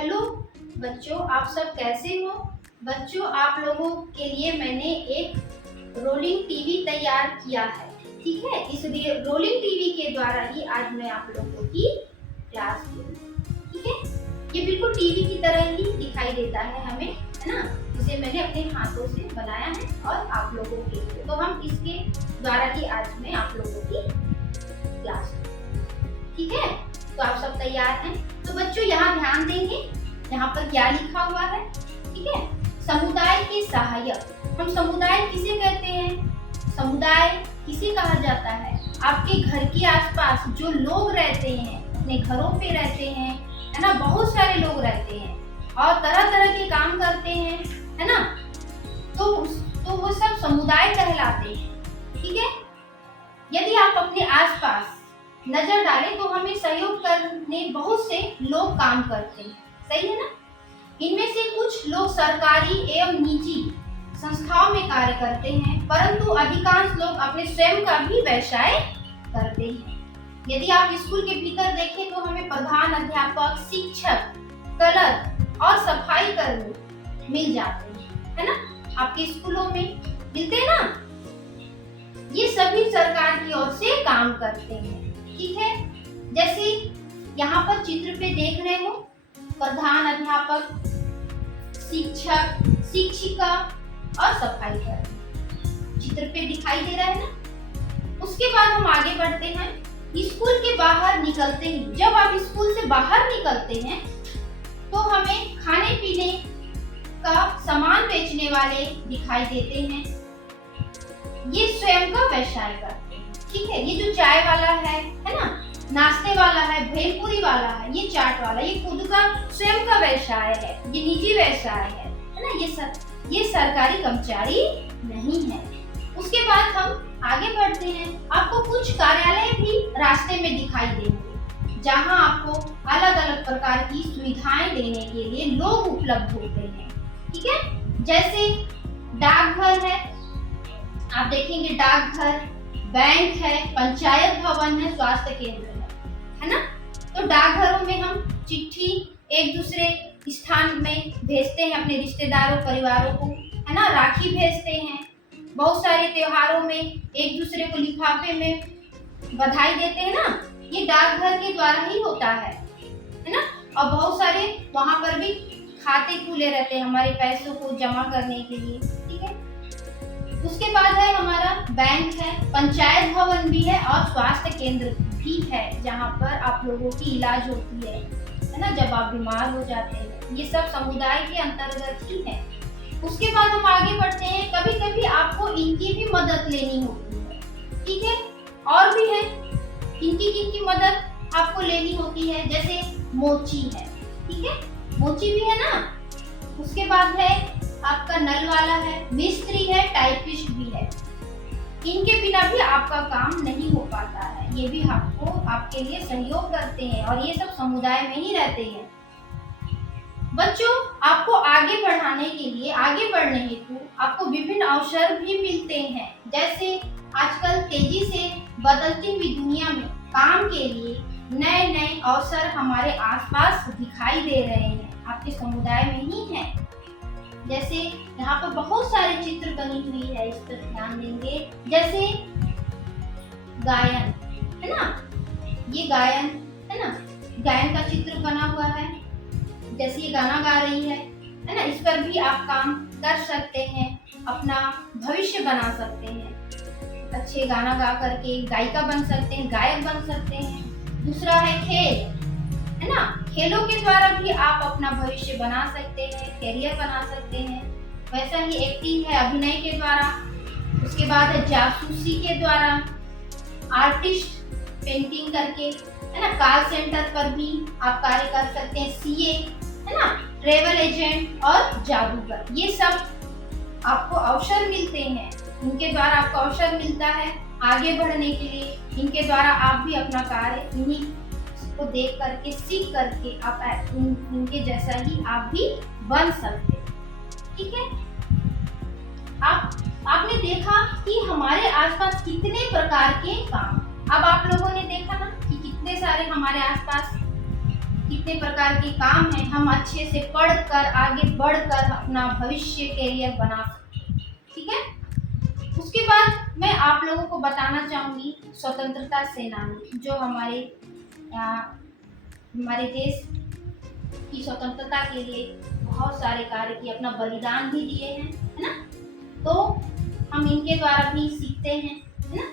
Hello बच्चों, आप सब कैसे हो। बच्चों, आप लोगों के लिए मैंने एक रोलिंग टीवी तैयार किया है। ठीक है, इस रोलिंग टीवी के द्वारा ही आज मैं आप लोगों की क्लास लूंगी। ठीक है, ये बिल्कुल टीवी की तरह ही दिखाई देता है हमें, है ना। इसे मैंने अपने हाथों से बनाया है और आप लोगों के लिए, तो हम इसके द्वारा ही आज मैं आप लोगों की क्लास लूंगी। ठीक है, तो आप सब तैयार हैं। तो बच्चों यहाँ ध्यान देंगे, यहाँ पर क्या लिखा हुआ है। ठीक है, समुदाय के सहायक। हम समुदाय किसे कहते हैं? समुदाय किसे कहा जाता है? आपके घर के आसपास जो लोग रहते हैं, अपने घरों पे रहते हैं, है ना। बहुत सारे लोग रहते हैं और तरह तरह के काम करते हैं, है ना। तो वो सब समुदाय कहलाते हैं। ठीक है, यदि आप अपने आसपास नजर डालें तो हमें सहयोग करने बहुत से लोग काम करते हैं, सही है ना। इनमें से कुछ लोग सरकारी एवं निजी संस्थाओं में कार्य करते हैं, परंतु अधिकांश लोग अपने स्वयं का भी व्यवसाय करते हैं। यदि आप स्कूल के भीतर देखें तो हमें प्रधान अध्यापक, शिक्षक, क्लर्क और सफाई कर्मी मिल जाते हैं, है ना। आपके स्कूलों में मिलते हैं ना। ये सभी सरकार की ओर से काम करते हैं। ठीक है, जैसे यहाँ पर चित्र पे देख रहे हो, प्रधान अध्यापक, शिक्षक, शिक्षिका और सफाई कर्मी चित्र पे दिखाई दे रहा है ना। उसके बाद हम आगे बढ़ते हैं। स्कूल के बाहर निकलते ही, जब आप स्कूल से बाहर निकलते हैं तो हमें खाने पीने का सामान बेचने वाले दिखाई देते हैं। ये स्वयं का व्यवसाय करते हैं। ठीक है, ये जो चाय वाला है ना, नाश्ते वाला है, भेलपुरी वाला है, ये चाट वाला, ये खुद का स्वयं का व्यवसाय है, ये निजी व्यवसाय है ना। ये सरकारी कर्मचारी नहीं है। उसके बाद हम आगे बढ़ते हैं। आपको कुछ कार्यालय भी रास्ते में दिखाई देंगे, जहां आपको अलग अलग प्रकार की सुविधाएं देने के लिए लोग उपलब्ध होते हैं। ठीक है, जैसे डाकघर है, आप देखेंगे डाकघर, बैंक है, पंचायत भवन है, स्वास्थ्य केंद्र है ना। तो डाकघरों में हम चिट्ठी एक दूसरे स्थान में भेजते हैं अपने रिश्तेदारों परिवारों को, है ना। राखी भेजते हैं, बहुत सारे त्योहारों में एक दूसरे को लिफाफे में बधाई देते हैं ना। ये डाकघर के द्वारा ही होता है ना। और बहुत सारे वहां पर भी खाते खुले रहते हैं हमारे पैसों को जमा करने के लिए। ठीक है, उसके बाद है हमारा बैंक है, पंचायत भवन भी है और स्वास्थ्य केंद्र भी है, जहाँ पर आप लोगों की इलाज होती है ना, जब आप बीमार हो जाते हैं। ये सब समुदाय के अंतर्गत ही है। उसके बाद हम आगे बढ़ते हैं। कभी कभी आपको इनकी भी मदद लेनी होती है। ठीक है, और भी है, इनकी मदद आपको लेनी होती है, जैसे मोची है। ठीक है, मोची भी है ना। उसके बाद है आपका नल वाला है, मिस्त्री है, टाइपिस्ट भी है। इनके बिना भी आपका काम नहीं हो पाता है। ये भी आपके लिए सहयोग करते हैं और ये सब समुदाय में ही रहते हैं। बच्चों, आपको आगे बढ़ाने के लिए, आगे बढ़ने हेतु आपको विभिन्न अवसर भी मिलते हैं। जैसे आजकल तेजी से बदलती हुई दुनिया में काम के लिए नए नए अवसर हमारे आसपास दिखाई दे रहे हैं, आपके समुदाय में ही है। जैसे यहाँ पर बहुत सारे चित्र बनी हुई है, इस पर ध्यान देंगे। जैसे गायन है ना, ये गायन है ना, गायन का चित्र बना हुआ है। जैसे ये गाना गा रही है ना, इस पर भी आप काम कर सकते हैं, अपना भविष्य बना सकते हैं। अच्छे गाना गा करके गायिका बन सकते हैं, गायक बन सकते हैं। दूसरा है खेल, है ना। खेलों के द्वारा भी आप अपना भविष्य बना सकते हैं, करियर बना सकते हैं। वैसा ही एक्टिंग है, अभिनय के द्वारा। उसके बाद है जासूसी के द्वारा, आर्टिस्ट पेंटिंग करके, है ना। कॉल सेंटर पर भी आप कार्य कर सकते हैं, सीए है ना, ट्रेवल एजेंट और जादूगर। ये सब आपको अवसर मिलते हैं, इनके द्वारा आपको अवसर मिलता है आगे बढ़ने के लिए। इनके द्वारा आप भी अपना कार्य इन्हीं को देख करके, सीख करके आप इनके जैसा ही आप भी बन सकते हैं। ठीक है, आपने देखा कि हमारे आसपास कितने प्रकार के काम। अब आप लोगों ने देखा ना कि कितने सारे हमारे आसपास कितने प्रकार के काम हैं, हम अच्छे से पढ़कर आगे बढ़कर अपना भविष्य कैरियर बना सकते हैं। ठीक है। उसके बाद मैं आप लोगों को बताना चाहूंगी स्वतंत्रता सेनानी जो हमारे देश की स्वतंत्रता के लिए बहुत सारे कार्य किए, अपना बलिदान भी दिए हैं, है ना। तो हम इनके द्वारा भी सीखते हैं, है ना।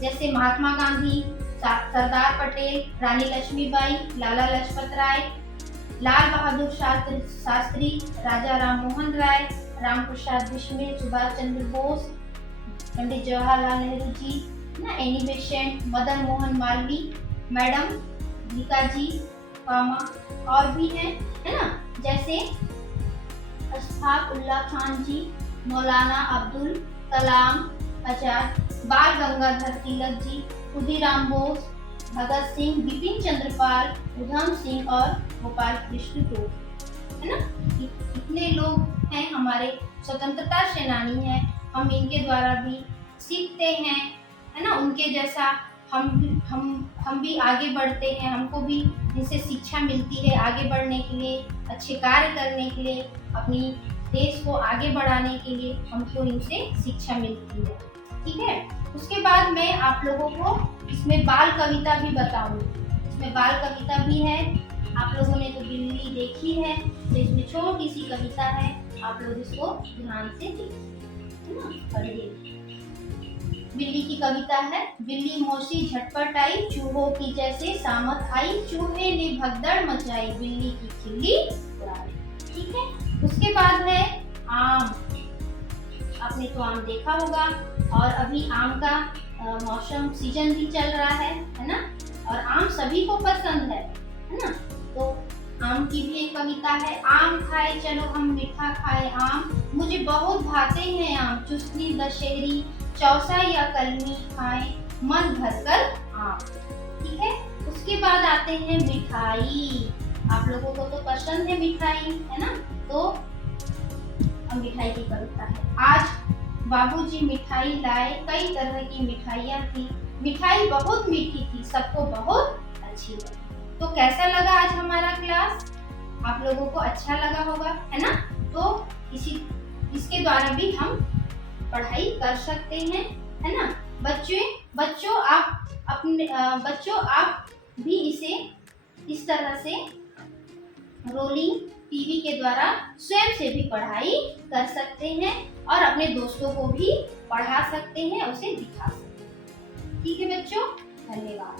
जैसे महात्मा गांधी, सरदार पटेल, रानी लक्ष्मीबाई, लाला लाजपत राय, लाल बहादुर शास्त्री, राजा राम मोहन राय, राम प्रसाद बिस्मिल, सुभाष चंद्र बोस, पंडित जवाहरलाल नेहरू जी, ना, Annie Besant, Madan Mohan Malviya, madam Bhikaji Cama और भी हैं, है ना। जैसे अशफाक उल्लाह खान जी, मौलाना अब्दुल कलाम आजाद, बाल गंगाधर तिलक जी, खुदीराम बोस, भगत सिंह, बिपिन चंद्रपाल, उधम सिंह और गोपाल कृष्ण गोखले, है ना। इतने लोग हैं हमारे स्वतंत्रता सेनानी हैं, हम इनके द्वारा भी सीखते हैं, है ना। उनके जैसा हम भी आगे बढ़ते हैं, हमको भी इनसे शिक्षा मिलती है आगे बढ़ने के लिए, अच्छे कार्य करने के लिए, अपनी देश को आगे बढ़ाने के लिए हमको इनसे शिक्षा मिलती है। ठीक है। उसके बाद मैं आप लोगों को इसमें बाल कविता भी बताऊंगी। इसमें बाल कविता भी है, आप लोगों ने तो बिल्ली देखी है, तो इसमें छोटी सी कविता है, आप लोग इसको ध्यान से देखिए, पढ़िए। बिल्ली की कविता है। बिल्ली मौसी झटपट आई, चूहों की जैसे सामत आई, चूहे ने भगदड़ मचाई, बिल्ली की खिल्ली उड़ाई। ठीक है। उसके बाद है आम। आपने तो आम देखा होगा, और अभी आम का मौसम सीजन भी चल रहा है ना। और आम सभी को पसंद है ना। तो आम की भी एक कविता है। आम खाए चलो हम मीठा खाए आम, मुझे बहुत भाते हैं आम, चुस्नी दशहरी चौसा या कलमी खाए, मन भरकर आम। ठीक है। उसके बाद आते हैं मिठाई। आप लोगों को तो पसंद है मिठाई, है ना। तो अब मिठाई की कविता है। आज बाबूजी मिठाई लाए, कई तरह की मिठाइयाँ थी, मिठाई बहुत मीठी थी, सबको बहुत अच्छी लगी। तो कैसा लगा आज हमारा क्लास? आप लोगों को अच्छा लगा होगा, है ना। तो इसके द्वारा भी हम पढ़ाई कर सकते हैं, है ना। बच्चों आप भी इसे इस तरह से रोलिंग टीवी के द्वारा स्वयं से भी पढ़ाई कर सकते हैं और अपने दोस्तों को भी पढ़ा सकते हैं, उसे दिखा सकते हैं। ठीक है बच्चों, धन्यवाद।